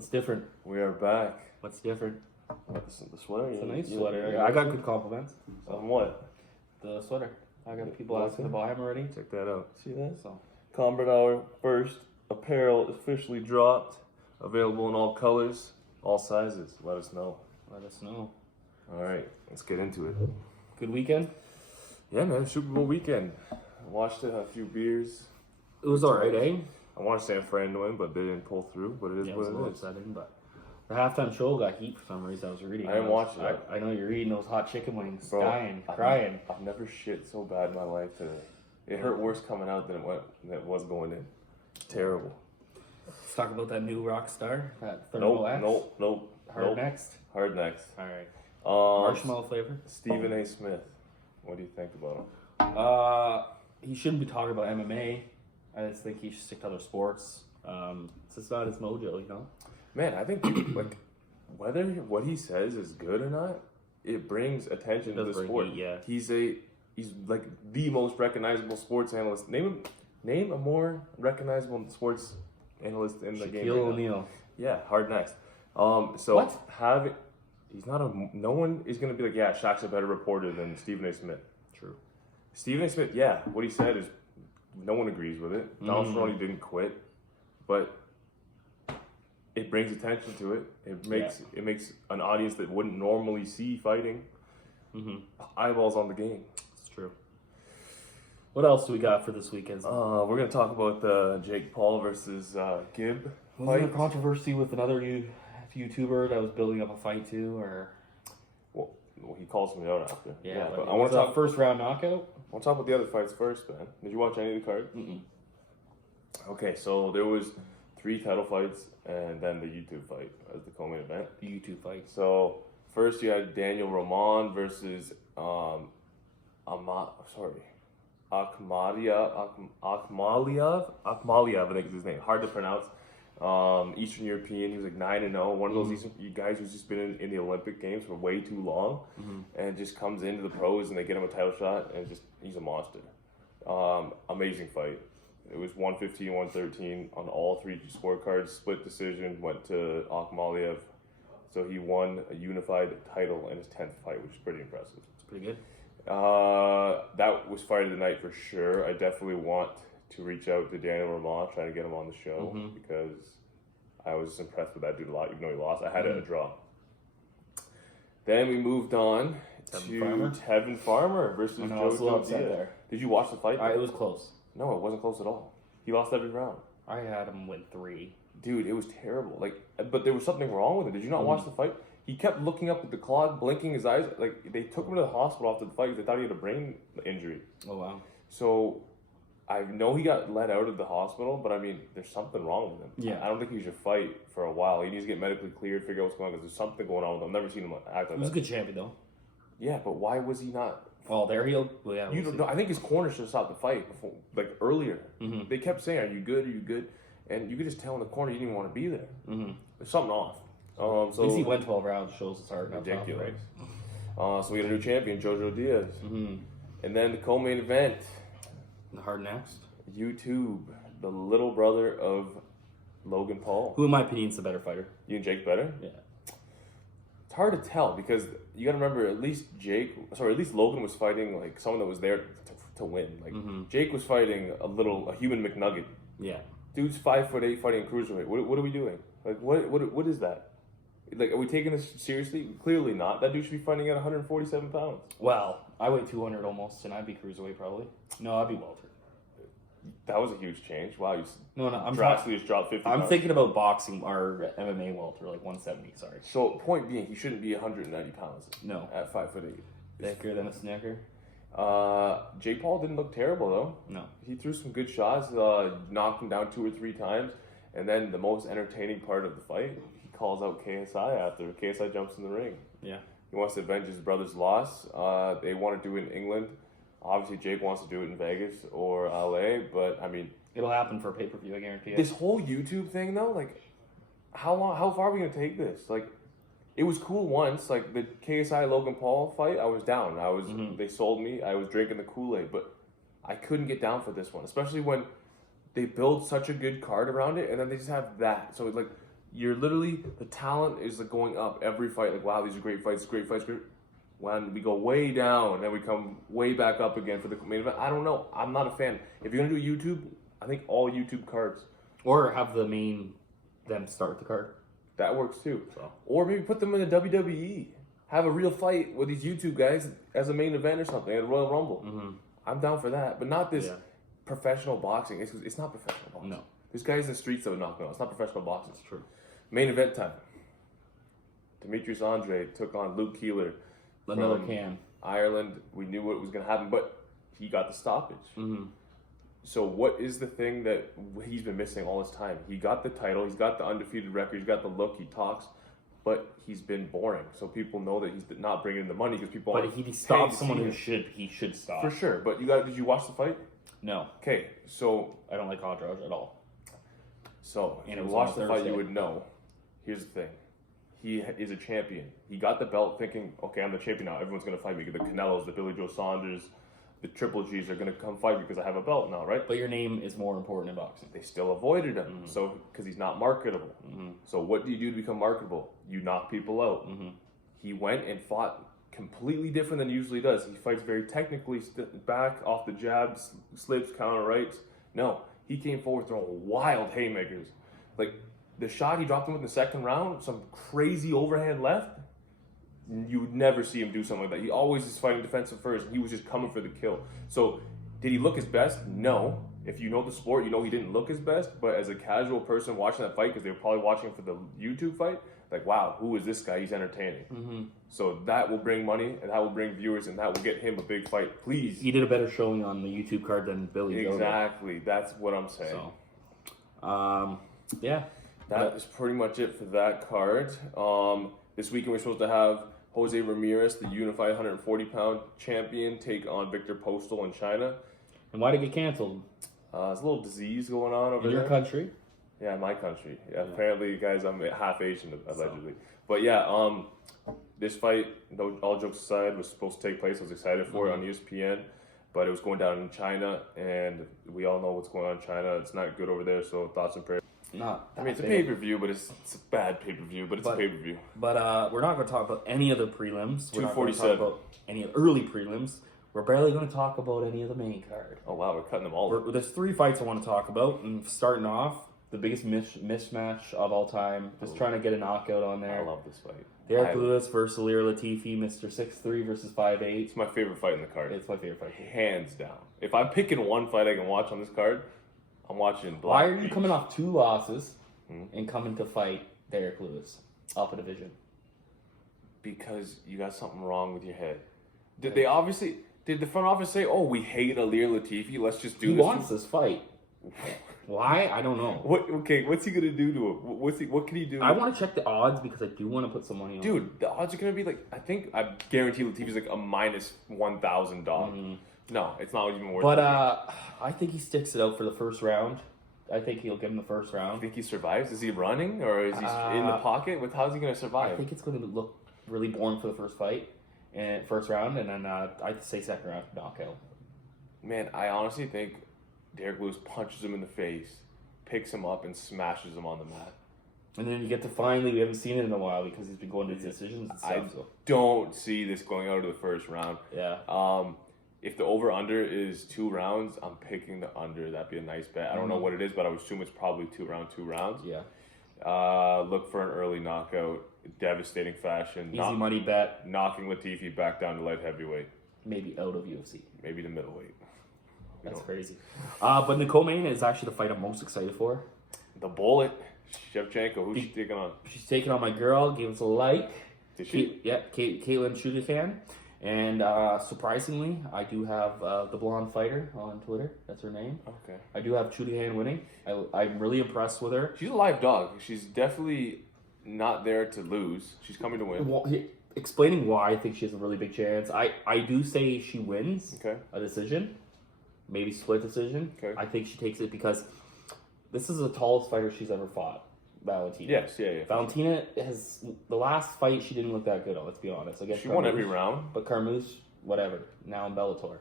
What's different? We are back. What's different? The sweater. It's a nice sweater. I got good compliments. On what? The sweater. I got people asking to buy them already. Check that out. See that? So, Combat Hour first apparel officially dropped. Available in all colors, all sizes. Let us know. let us know. All right, let's get into it. Good weekend? Yeah, man. Super Bowl weekend. Watched it. Had a few beers. It was alright, eh? I want to San Fran to win, but they didn't pull through. But it is Yeah, it what was a little it is. upsetting, but the halftime show got heat for some reason. I was reading. I didn't watch it. I know you're eating those hot chicken wings, Bro, dying, crying. I've never shit so bad in my life today. It hurt worse coming out than it was going in. Terrible. Let's talk about that new rock star, that Nope. Hard next. Hard next. All right. Marshmallow Marshmallow flavor. Stephen A. Smith. What do you think about him? He shouldn't be talking about MMA. I just think he should stick to other sports. It's just not his mojo, you know. Man, I think like whether what he says is good or not, it brings attention to the sport. Heat, yeah. He's like the most recognizable sports analyst. Name a more recognizable sports analyst in the game. Shaquille Right O'Neal. Yeah, hard next. So What? no one is gonna be like, yeah, Shaq's a better reporter than Stephen A. Smith. True. Stephen A. Smith, yeah, what he said is no one agrees with it. Donald Cerrone didn't quit, but it brings attention to it. It makes an audience that wouldn't normally see fighting eyeballs on the game. It's true. What else do we got for this weekend? We're gonna talk about the Jake Paul versus Gibb Was fight. there a controversy with another YouTuber that was building up a fight too, or? Well, he calls me out after. But I want to talk first round knockout. I want to talk about the other fights first, man. Did you watch any of the card? Okay, so there was 3 title fights and then the YouTube fight as the co-main event. The YouTube fight. So first you had Daniel Roman versus Akhmaliev, I think is his name. Hard to pronounce. Eastern European. He was like 9-0. One of those Eastern guys who's just been in the Olympic Games for way too long, and just comes into the pros and they get him a title shot, and he's a monster. Amazing fight. It was 115-113 on all 3 scorecards. Split decision went to Akhmaliev, so he won a unified title in his 10th fight, which is pretty impressive. It's pretty good. That was fight of the night for sure. I definitely want to reach out to Daniel Roman, trying to get him on the show, because I was just impressed with that dude a lot, even though he lost. I had it a draw. Then we moved on to Tevin Farmer versus Jojo Diaz. Did you watch the fight? It was close. No, it wasn't close at all. He lost every round. I had him win 3. Dude, it was terrible. But there was something wrong with it. Did you not watch the fight? He kept looking up at the clock, blinking his eyes. Like, they took him to the hospital after the fight because they thought he had a brain injury. Oh, wow. So I know he got let out of the hospital, but I mean, there's something wrong with him. Yeah. I don't think he should fight for a while. He needs to get medically cleared, figure out what's going on, because there's something going on with him. I've never seen him act like that. He was a good champion, though. Yeah, but why was he not? Well, there he'll. Well, yeah, You don't know. I think his corner should have stopped the fight before, like earlier. They kept saying, "Are you good? Are you good?" And you could just tell in the corner you didn't even want to be there. There's something off. So at least he went 12 rounds. Shows his heart. Ridiculous. So we got a new champion, Jojo Diaz, and then the co-main event. The hard next. YouTube, the little brother of Logan Paul. Who, in my opinion, is the better fighter? You and Jake better? Yeah. It's hard to tell because you got to remember at least Logan was fighting like someone that was there to win. Like Jake was fighting a human McNugget. Yeah. Dude's 5'8" fighting cruiserweight. What are we doing? Like what is that? Like, are we taking this seriously? Clearly not. That dude should be fighting at 147 pounds. Well, I weigh 200 almost, and I'd be cruiserweight probably. No, I'd be welter. That was a huge change. Wow, you I'm drastically just dropped 50 I'm pounds. thinking about boxing or MMA welter, like 170. Sorry. So point being, he shouldn't be 190 pounds. No. At 5'8". Thicker than a snicker. Jake Paul didn't look terrible though. No. He threw some good shots, knocked him down 2 or 3 times, and then the most entertaining part of the fight, he calls out KSI after. KSI jumps in the ring. Yeah. He wants to avenge his brother's loss. They want to do it in England. Obviously, Jake wants to do it in Vegas or LA, but I mean, it'll happen for a pay-per-view, I guarantee it. This whole YouTube thing though, like, how far are we gonna take this? Like, it was cool once, like the KSI Logan Paul fight. I was down. They sold me. I was drinking the Kool-Aid, but I couldn't get down for this one, especially when they build such a good card around it, and then they just have that. So like, You're literally, the talent is like going up every fight. Like, wow, these are great fights, great fights, great. When we go way down, and then we come way back up again for the main event. I don't know. I'm not a fan. If you're gonna do YouTube, I think all YouTube cards. Or have them start the card. That works too. So. Or maybe put them in the WWE. Have a real fight with these YouTube guys as a main event or something at Royal Rumble. Mm-hmm. I'm down for that, but not this professional boxing. It's not professional boxing. No. There's guys in the streets that would knock me out. It's not professional boxing. That's true. Main event time. Demetrius Andre took on Luke Keeler. Another from can. Ireland. We knew what was going to happen, but he got the stoppage. Mm-hmm. So what is the thing that he's been missing all this time? He got the title. He's got the undefeated record. He's got the look. He talks. But he's been boring. So people know that he's not bringing in the money because people But he stopped someone who he should stop. For sure. But did you watch the fight? No. Okay, so I don't like Andrade at all. So, if And you it was watch on the fight, Thursday. you would know. Here's the thing. He is a champion. He got the belt thinking, okay, I'm the champion now. Everyone's going to fight me. The Canelos, the Billy Joe Saunders, the Triple Gs are going to come fight me because I have a belt now, right? But your name is more important in boxing. They still avoided him, so because he's not marketable. Mm-hmm. So what do you do to become marketable? You knock people out. Mm-hmm. He went and fought completely different than he usually does. He fights very technically, back off the jabs, slips, counter rights. No, he came forward throwing wild haymakers. Like the shot he dropped him with in the second round, some crazy overhand left. You would never see him do something like that. He always is fighting defensive first. He was just coming for the kill. So, did he look his best? No. If you know the sport, you know he didn't look his best. But as a casual person watching that fight, because they were probably watching for the YouTube fight, like, wow, who is this guy? He's entertaining. Mm-hmm. So that will bring money, and that will bring viewers, and that will get him a big fight. Please. He did a better showing on the YouTube card than Billy Joe. Exactly. That's what I'm saying. So, yeah. That is pretty much it for that card. This weekend we're supposed to have Jose Ramirez, the unified 140-pound champion, take on Victor Postal in China. And why did it get canceled? There's a little disease going on over In your there. country? Yeah, my country. Yeah, apparently, guys, I'm half Asian, allegedly. But yeah, this fight, all jokes aside, was supposed to take place. I was excited for it on ESPN, but it was going down in China, and we all know what's going on in China. It's not good over there, so thoughts and prayers. It's a pay-per-view, but it's a bad pay-per-view, but it's a pay-per-view. But we're not going to talk about any of the prelims. We're not going to talk 247. about any of the early prelims. We're barely going to talk about any of the main card. Oh, wow, we're cutting them all. There's 3 fights I want to talk about. And starting off, the biggest mismatch of all time. Just trying to get a knockout on there. I love this fight. Derek Lewis versus Alir Latifi, Mr. 6'3" versus 5'8". It's my favorite fight in the card. It's my favorite fight. Hands down. If I'm picking one fight I can watch on this card, I'm watching Black Why are you Beach. coming off 2 losses and coming to fight Derek Lewis up a division? Because you got something wrong with your head. Did the front office say, "Oh, we hate Alir Latifi. Let's just do He this"? wants this fight. Why? I don't know. What's he gonna do to him? What can he do? I want to check the odds because I do want to put some money on. Dude, the odds are gonna be like, I guarantee Latifi's like a minus 1,000 dog. No, it's not even worth it. But I think he sticks it out for the first round. I think he'll give him the first I round. think he survives. Is he running or is he in the pocket? How's he gonna survive? I think it's going to look really boring for the first fight and first round, and then I'd say second round knockout. Man, I honestly think Derek Lewis punches him in the face, picks him up, and smashes him on the mat. And then you get to finally, we haven't seen it in a while because he's been going to decisions and stuff. I don't see this going out of the first round. Yeah. If the over-under is 2 rounds, I'm picking the under. That'd be a nice bet. I don't know what it is, but I would assume it's probably 2 rounds. Yeah. Look for an early knockout, devastating fashion. Easy money bet. Knocking Latifi back down to light heavyweight. Maybe out of UFC. Maybe to middleweight. That's crazy. But the co-main is actually the fight I'm most excited for. The Bullet, Shevchenko. Who's she taking on? She's taking on my girl. Give us a like. Did she? Caitlin Chugacan. And surprisingly, I do have the blonde fighter on Twitter. That's her name. Okay. I do have Chugacan winning. I'm really impressed with her. She's a live dog. She's definitely not there to lose. She's coming to win. Explaining why I think she has a really big chance. I do say she wins a decision. Maybe split decision. Okay. I think she takes it because this is the tallest fighter she's ever fought. Valentina. Yes, yeah. Valentina has the last fight she didn't look that good on. Let's be honest. I guess she won every round. But Carmouche, whatever. Now in Bellator.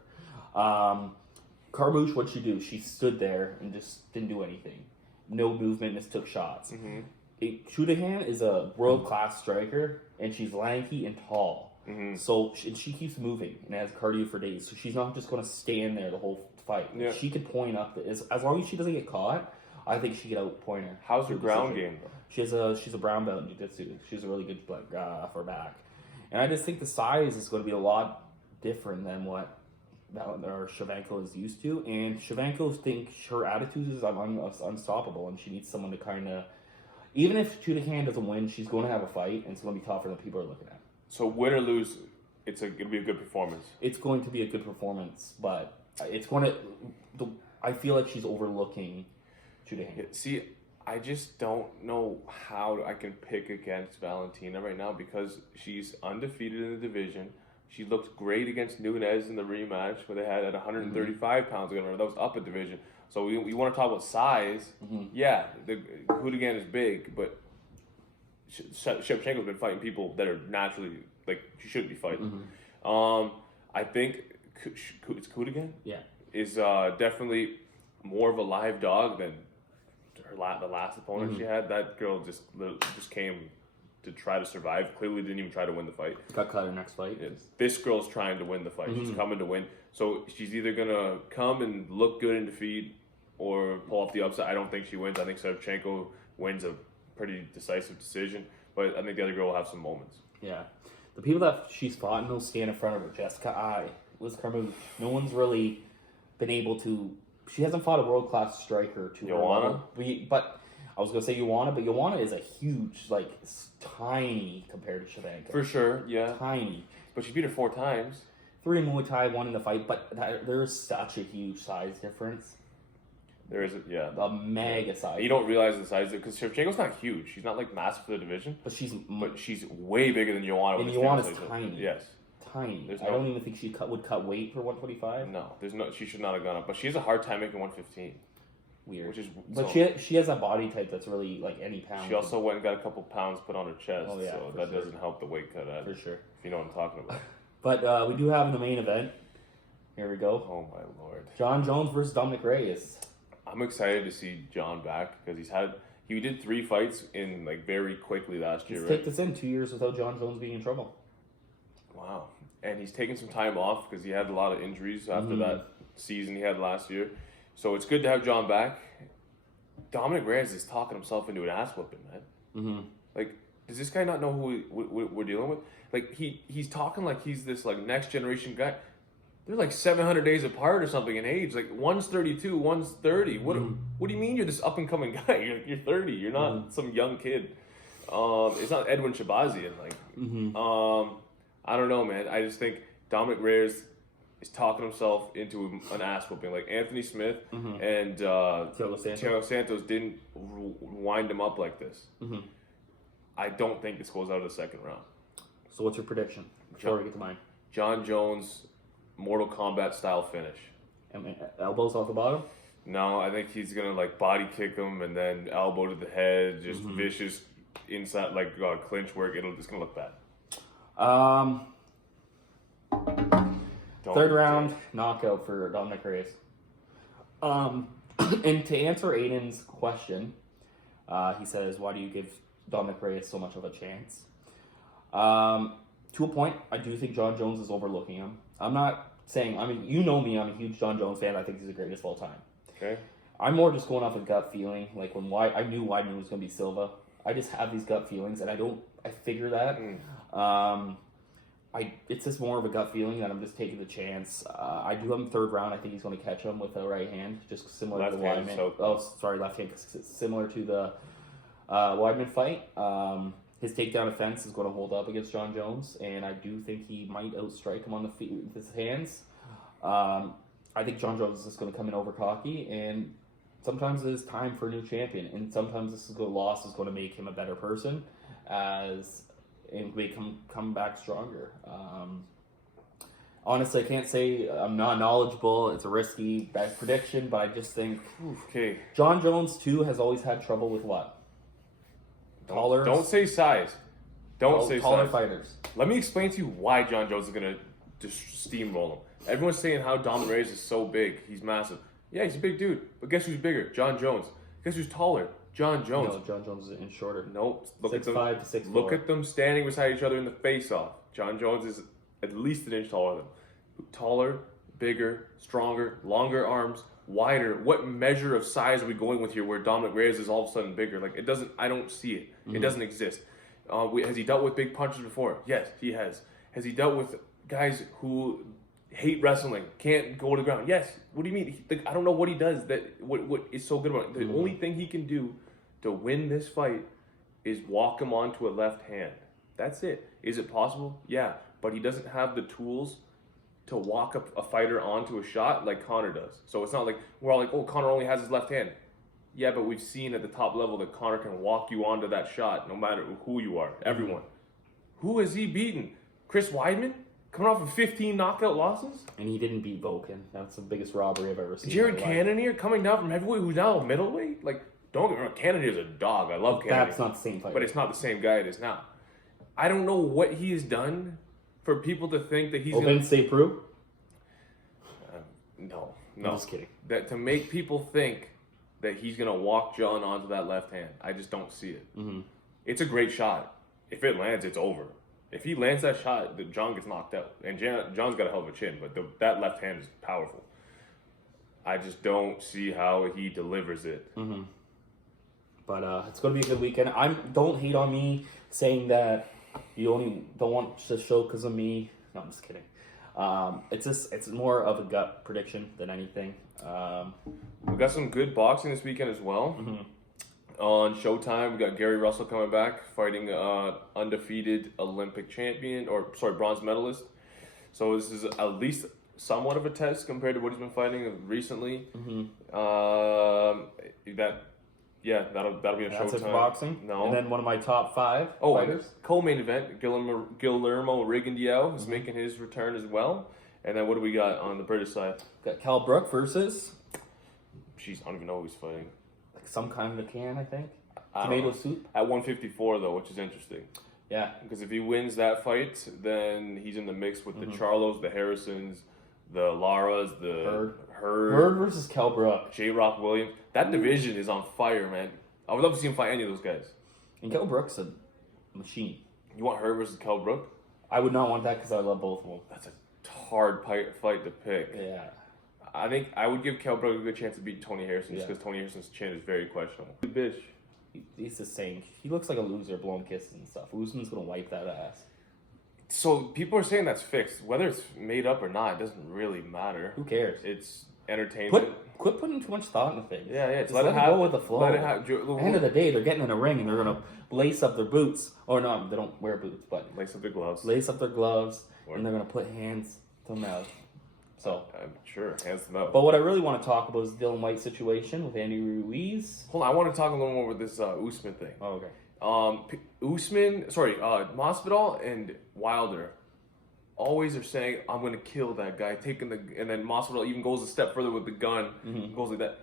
Carmouche, what'd she do? She stood there and just didn't do anything. No movement, just took shots. Shudahan is a world-class striker, and she's lanky and tall. Mm-hmm. So she keeps moving and has cardio for days. So she's not just going to stand there the whole fight. Yeah. She could point up. As long as she doesn't get caught, I think she could outpoint her. How's her ground game, though? She's a brown belt in jiu-jitsu. She's a really good for back. And I just think the size is going to be a lot different than what Shevchenko is used to. And Shevchenko thinks her attitude is unstoppable, and she needs someone to kind of... Even if Shudahan doesn't win, she's going to have a fight, and it's going to be tougher than people are looking at. So win or lose, it'll be a good performance. It's going to be a good performance, but it's going to... I feel like she's overlooking Shudahan. See, I just don't know how I can pick against Valentina right now because she's undefeated in the division. She looked great against Nunes in the rematch where they had at 135 pounds. That was up a division. So we want to talk about size. Mm-hmm. Yeah, the Hudigan is big, but Shevchenko's been fighting people that are naturally, like, she shouldn't be fighting. Mm-hmm. I think it's Hudigan? Yeah. Is definitely more of a live dog than the last opponent she had. That girl just came to try to survive. Clearly didn't even try to win the fight. Got cut her next fight. Yeah. This girl's trying to win the fight. She's coming to win. So she's either going to come and look good in defeat or pull off the upset. I don't think she wins. I think Shevchenko wins a pretty decisive decision. But I think the other girl will have some moments. Yeah. The people that she's fought and will stand in front of her, Jessica Liz Carmouche, no one's really been able to... She hasn't fought a world-class striker to Joanna? But I was going to say Joanna, but Joanna is a huge, like, tiny compared to Shevchenko. For sure, yeah. Tiny. But she beat her 4 times. 3 Muay Thai, 1 in the fight, but there is such a huge size difference. There is, a mega size. You don't realize the size because Shevchenko's not huge. She's not like massive for the division, but she's way bigger than Joanna. And Joanna's tiny. Yes, tiny. I don't even think she would cut weight for 125. No, she should not have gone up. But she has a hard time making 115. Weird. She has a body type that's really like any pound. She also went and got a couple pounds put on her chest. Oh, yeah, so that doesn't help the weight cut out. For sure. If you know what I'm talking about. But we do have in the main event. Here we go. Oh my lord. John Jones versus Dominic Reyes. I'm excited to see John back because he did 3 fights in like very quickly last year. He's kicked us in 2 years without John Jones being in trouble. Wow. And he's taken some time off because he had a lot of injuries after that season he had last year. So it's good to have John back. Dominic Reyes is talking himself into an ass whipping, man. Mm-hmm. Like, does this guy not know who we're dealing with? Like, he's talking like he's this like next generation guy. They're like 700 days apart or something in age. Like, one's 32, one's 30. What do you mean you're this up-and-coming guy? You're 30. You're not some young kid. It's not Edwin Shabazian. Like, I don't know, man. I just think Dominic Reyes is talking himself into an ass whooping. Like, Anthony Smith and Thiago Santos didn't wind him up like this. I don't think this goes out of the second round. So what's your prediction before we get to mine? John Jones... Mortal Kombat style finish. Elbows off the bottom? No, I think he's gonna like body kick him and then elbow to the head, just vicious inside like clinch work. It's gonna look bad. Third round knockout for Dominic Reyes. And to answer Aiden's question, he says, "Why do you give Dominic Reyes so much of a chance?" To a point, I do think John Jones is overlooking him. I'm not saying, you know me, I'm a huge John Jones fan. I think he's the greatest of all time. Okay. I'm more just going off a gut feeling. Like when I knew Weidman was going to be Silva. I just have these gut feelings, and I figure that. It's just more of a gut feeling that I'm just taking the chance. I do have him third round. I think he's going to catch him with a right hand, just similar to the Weidman. Left hand, similar to the Weidman fight. His takedown offense is going to hold up against John Jones, and I do think he might outstrike him on the feet with his hands. I think John Jones is just going to come in over cocky, and sometimes it is time for a new champion, and sometimes this loss is going to make him a better person and make him come back stronger. Honestly, I can't say I'm not knowledgeable. It's a risky bad prediction, but I just think John Jones, too, has always had trouble with what? Taller. Don't say size. Don't say taller size. Fighters. Let me explain to you why John Jones is going to just steamroll him. Everyone's saying how Dominic Reyes is so big. He's massive. Yeah, he's a big dude. But guess who's bigger? John Jones. Guess who's taller? John Jones. No, John Jones is in shorter. Nope. Look 6'5" to 6'4". Look at them standing beside each other in the face-off. John Jones is at least an inch taller than them. Taller, bigger, stronger, longer arms, wider. What measure of size are we going with here where Dominic Reyes is all of a sudden bigger? Like, it doesn't, I don't see it. It doesn't exist. Has he dealt with big punches before? Yes, he has. Has he dealt with guys who hate wrestling, can't go to the ground? Yes. What do you mean? I don't know what he does what is so good about it. The only thing he can do to win this fight is walk him onto a left hand. That's it. Is it possible? Yeah. But he doesn't have the tools to walk a fighter onto a shot like Conor does. So it's not like we're all like, oh, Conor only has his left hand. Yeah, but we've seen at the top level that Conor can walk you onto that shot no matter who you are. Everyone. Who has he beaten? Chris Weidman? Coming off of 15 knockout losses? And he didn't beat Volkan. That's the biggest robbery I've ever seen. Jared Cannonier coming down from heavyweight, who's now a middleweight? Like, don't get me wrong, Cannonier's a dog. I love Cannonier. That's not the same fight. But it's not the same guy it is now. I don't know what he has done for people to think that he's going to... Vince Prue? No. I'm just kidding. That to make people think that he's going to walk John onto that left hand. I just don't see it. Mm-hmm. It's a great shot. If it lands, it's over. If he lands that shot, John gets knocked out. And John's got a hell of a chin, but that left hand is powerful. I just don't see how he delivers it. Mm-hmm. But it's going to be a good weekend. Don't hate on me saying that you only don't want to show because of me. No, I'm just kidding. It's more of a gut prediction than anything. We got some good boxing this weekend as well. Mm-hmm. On Showtime, we got Gary Russell coming back, fighting undefeated Olympic champion, bronze medalist. So this is at least somewhat of a test compared to what he's been fighting recently. Mm-hmm. That'll be a Showtime. That's it for boxing? No. And then one of my top 5 fighters. Co-main event, Guillermo Rigondeaux is making his return as well. And then what do we got on the British side? Got Kell Brook versus... I don't even know who he's fighting. Some kind of a can, I think. Tomato soup. At 154, though, which is interesting. Yeah. Because if he wins that fight, then he's in the mix with the Charlos, the Harrisons, the Laras, the Hurd versus Kell Brook. J-Rock Williams. That division is on fire, man. I would love to see him fight any of those guys. And Kell Brook's a machine. You want Hurd versus Kell Brook? I would not want that because I love both of them. That's a hard fight to pick. Yeah. I think I would give Kell Brook a good chance to beat Tony Harrison just because Tony Harrison's chin is very questionable. Good bitch. He's the same. He looks like a loser blowing kisses and stuff. Usman's going to wipe that ass. So people are saying that's fixed. Whether it's made up or not, it doesn't really matter. Who cares? It's entertainment. Quit putting too much thought into things. Yeah. Just let it go with the flow. At the end of the day, they're getting in a ring and they're going to lace up their boots. Or no, they don't wear boots, but... Lace up their gloves. And they're going to put hands to mouth. So I'm sure, hands to mouth. But what I really want to talk about is the Dylan White situation with Andy Ruiz. Hold on, I want to talk a little more with this Usman thing. Oh, okay. Masvidal and Wilder always are saying, I'm going to kill that guy, and then Masvidal even goes a step further with the gun, goes like that.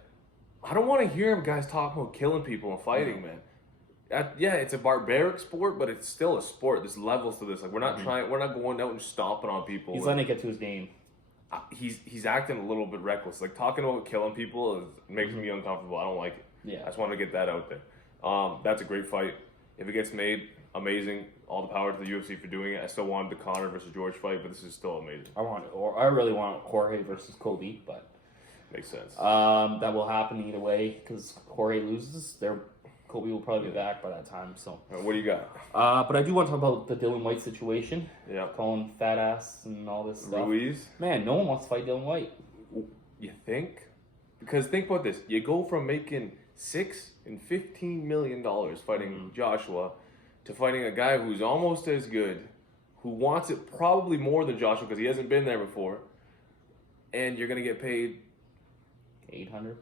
I don't want to hear guys talking about killing people and fighting, man. It's a barbaric sport, but it's still a sport. There's levels to this. Like we're not going out and stomping on people. He's letting it get to his game. He's acting a little bit reckless. Like talking about killing people makes me uncomfortable. I don't like it. Yeah. I just want to get that out there. That's a great fight. If it gets made, amazing. All the power to the UFC for doing it. I still wanted the Conor versus George fight, but this is still amazing. I really want Jorge versus Kobe, but makes sense. That will happen either way because Jorge loses. Kobe will probably be back by that time. So what do you got? But I do want to talk about the Dylan White situation. Yeah. Calling fat ass and all this stuff. Ruiz. Man, no one wants to fight Dylan White. You think? Because think about this. You go from making $6 and $15 million fighting Joshua to fighting a guy who's almost as good, who wants it probably more than Joshua because he hasn't been there before, and you're gonna get paid $800,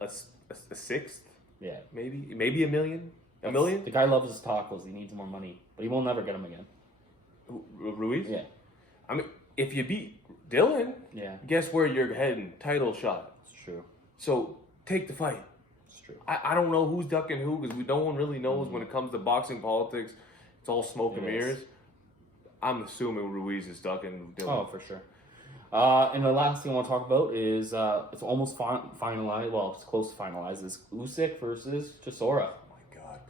a sixth. Yeah, maybe $1 million. $1 million. The guy loves his tacos. He needs more money, but he will never get them again. Ruiz. Yeah. I mean, if you beat Dylan, guess where you're heading? Title shot. It's true. So take the fight. It's true. I don't know who's ducking who because no one really knows when it comes to boxing politics. It's all smoke and mirrors. I'm assuming Ruiz is ducking Dylan. Oh, for sure. And the last thing I want to talk about is it's almost finalized. Well, it's close to finalized. Is Usyk versus Chisora. Oh my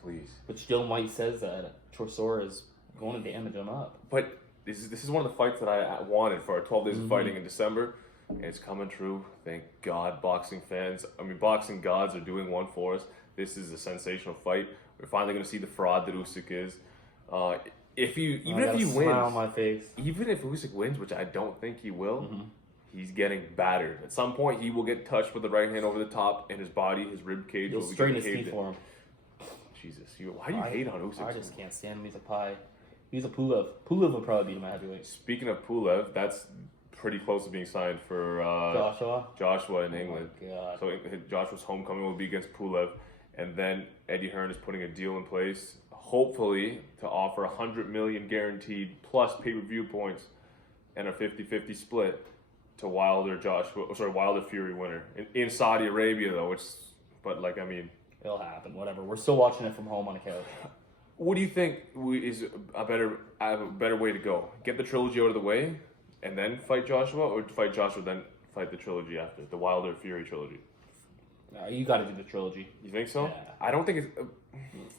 please. But still, Mike says that Chisora is going to damage him up. But this is one of the fights that I wanted for our 12 days of fighting in December. And it's coming true. Thank God, boxing fans. I mean, boxing gods are doing one for us. This is a sensational fight. We're finally going to see the fraud that Usyk is. If he wins, smile on my face. Even if Usyk wins, which I don't think he will, he's getting battered. At some point, he will get touched with the right hand over the top, and his body, his rib cage, You'll will be straighten his caved teeth in. for him. Jesus, why do you hate on Usyk? I just can't stand him. He's a pie. He's a Pulev. Pulev will probably beat him at heavyweight. Speaking of Pulev, that's pretty close to being signed for Joshua in England. God. So Joshua's homecoming will be against Pulev, and then Eddie Hearn is putting a deal in place, hopefully to offer $100 million guaranteed plus pay-per-view points and a 50-50 split to Wilder Fury winner in Saudi Arabia though. It'll happen. Whatever. We're still watching it from home on a couch. What do you think is a better way to go? Get the trilogy out of the way and then fight Joshua, or fight Joshua then fight the trilogy after, the Wilder Fury trilogy? You got to do the trilogy. You think so? Yeah. I don't think it's.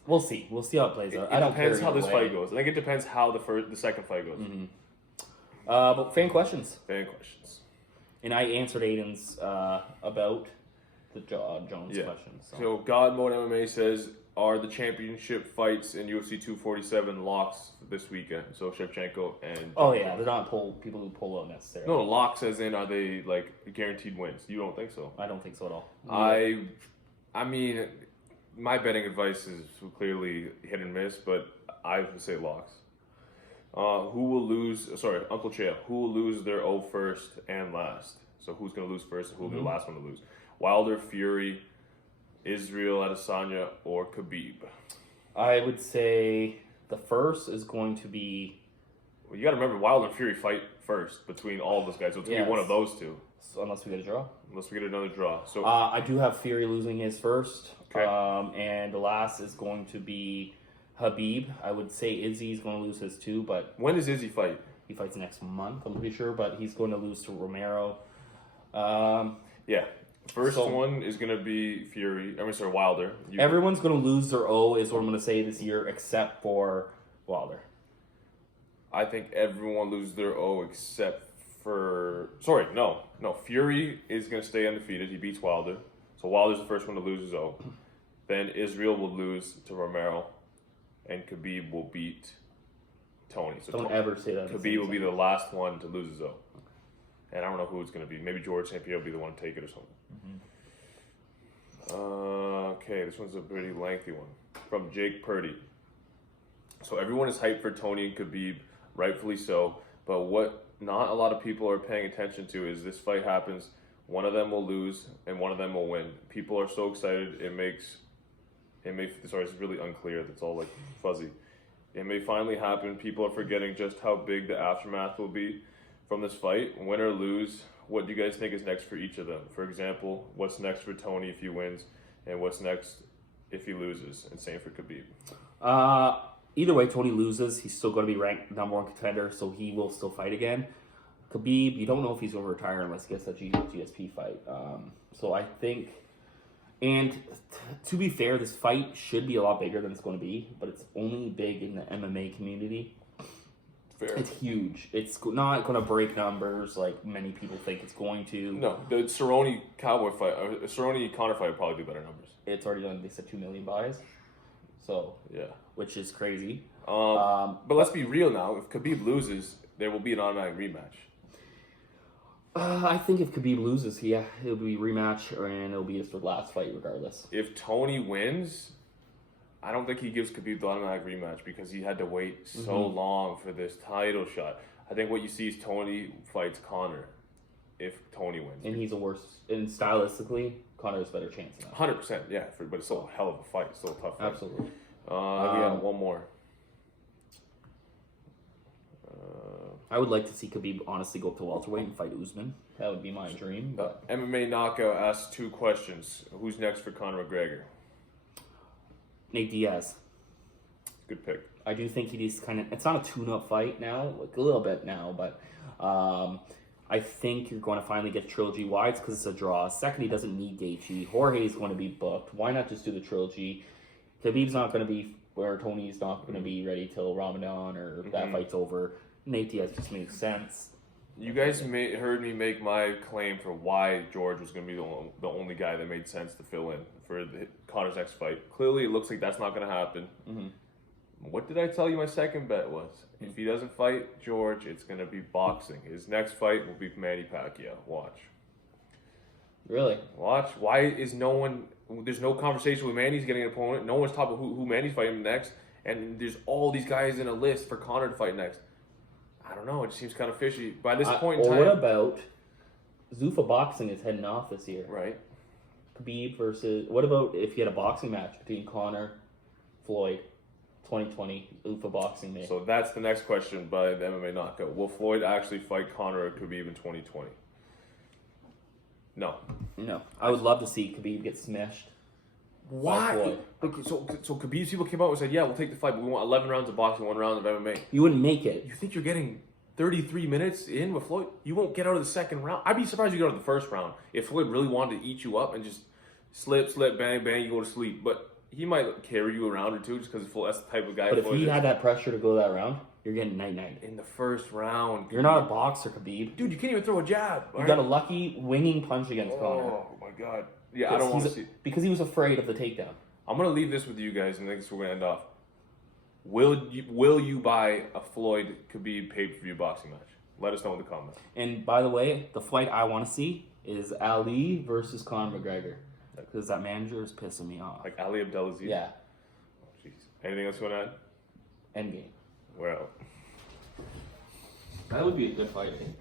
We'll see. We'll see how it plays out. It depends how this fight goes. I think it depends how the second fight goes. But fan questions. And I answered Aiden's about the Jones question. So God Mode MMA says, are the championship fights in UFC 247 locks this weekend? So Shevchenko and... Oh yeah, they're not people who pull out necessarily. No, locks as in, are they like guaranteed wins? You don't think so? I don't think so at all. I mean, my betting advice is clearly hit and miss, but I would say locks. Who will lose... Sorry, Uncle Chael. Who will lose their first and last? So who's going to lose first and who's the last one to lose? Wilder, Fury, Israel Adesanya, or Khabib? I would say the first is going to be... Well, you got to remember, Wilder and Fury fight first between all of those guys. So it's going to be one of those two. So unless we get a draw. Unless we get another draw. So I do have Fury losing his first. Okay. And the last is going to be Khabib. I would say Izzy's going to lose his too, but... When does Izzy fight? He fights next month, I'm pretty sure, but he's going to lose to Romero. Yeah. First one is going to be Wilder. Everyone's going to lose their O, is what I'm going to say this year, except for Wilder. I think everyone loses their O except for... Sorry, no. Fury is going to stay undefeated. He beats Wilder. So Wilder's the first one to lose his O. Then Israel will lose to Romero. And Khabib will beat Tony. So Don't ever say that. Khabib will be the last one to lose his O. And I don't know who it's going to be. Maybe George St. Pierre will be the one to take it or something. Okay, this one's a pretty lengthy one. From Jake Purdy. So everyone is hyped for Tony and Khabib, rightfully so. But what not a lot of people are paying attention to is this fight happens, one of them will lose and one of them will win. People are so excited, it's really unclear. It's all like fuzzy. It may finally happen. People are forgetting just how big the aftermath will be from this fight. Win or lose, what do you guys think is next for each of them? For example, what's next for Tony if he wins, and what's next if he loses, and same for Khabib? Either way, Tony loses, he's still going to be ranked number one contender, so he will still fight again. Khabib, you don't know if he's going to retire unless he gets that GSP fight. So I think, and to be fair, this fight should be a lot bigger than it's going to be, but it's only big in the MMA community. Fair. It's huge. It's not going to break numbers like many people think it's going to. No, the Cerrone Cowboy fight, Cerrone Conor fight would probably do better numbers. It's already done. They said 2 million buys, so yeah, which is crazy. But let's be real now. If Khabib loses, there will be an automatic rematch. I think if Khabib loses, it'll be rematch, and it'll be his last fight regardless. If Tony wins, I don't think he gives Khabib the automatic rematch because he had to wait so long for this title shot. I think what you see is Tony fights Conor if Tony wins. And he's a worse... And stylistically, Conor has a better chance of that. 100%, yeah. But it's still a hell of a fight. It's still a tough fight. Absolutely. We got one more. I would like to see Khabib honestly go up to welterweight and fight Usman. That would be my dream. But MMA Knockout asks 2 questions. Who's next for Conor McGregor? Nate Diaz. Good pick. I do think he's kind of... It's not a tune-up fight now. Like a little bit now, but... I think you're going to finally get trilogy wides because it's a draw. Second, he doesn't need Gaethje. Jorge is going to be booked. Why not just do the trilogy? Khabib's not going to be, or Tony's not going to be ready till Ramadan or that fight's over. Nate Diaz just makes sense. You guys heard me make my claim for why George was going to be the only guy that made sense to fill in for Conor's next fight. Clearly, it looks like that's not going to happen. What did I tell you my second bet was? If he doesn't fight George, it's going to be boxing. His next fight will be Manny Pacquiao. Watch. Really? Watch. Why is no one... There's no conversation with Manny's getting an opponent. No one's talking about who Manny's fighting next. And there's all these guys in a list for Conor to fight next. I don't know. It just seems kind of fishy. By this point in time... What about... Zuffa Boxing is heading off this year. Right. Khabib versus... What about if you had a boxing match between Conor, Floyd... 2020 Zuffa Boxing Day. So that's the next question by the MMA Knockout. Will Floyd actually fight Conor or Khabib in 2020? No. I would love to see Khabib get smashed. Why? So Khabib's people came out and said, yeah, we'll take the fight, but we want 11 rounds of boxing, 1 round of MMA. You wouldn't make it. You think you're getting 33 minutes in with Floyd? You won't get out of the second round. I'd be surprised you get out of the first round. If Floyd really wanted to eat you up and just slip, bang, bang, you go to sleep. But he might carry you a round or two just because that's the type of guy. But if he had that pressure to go that round, you're getting night-night. In the first round. You're not a boxer, Khabib. Dude, you can't even throw a jab. You got a lucky winging punch against Conor. Oh, my God. Yeah, I don't want to see... Because he was afraid of the takedown. I'm going to leave this with you guys, and I think we're going to end off. Will you buy a Floyd-Khabib pay-per-view boxing match? Let us know in the comments. And, by the way, the fight I want to see is Ali versus Conor McGregor. Because that manager is pissing me off. Like Ali Abdelaziz? Yeah. Jeez. Anything else you want to add? Endgame. Well. That would be a good fight, I think.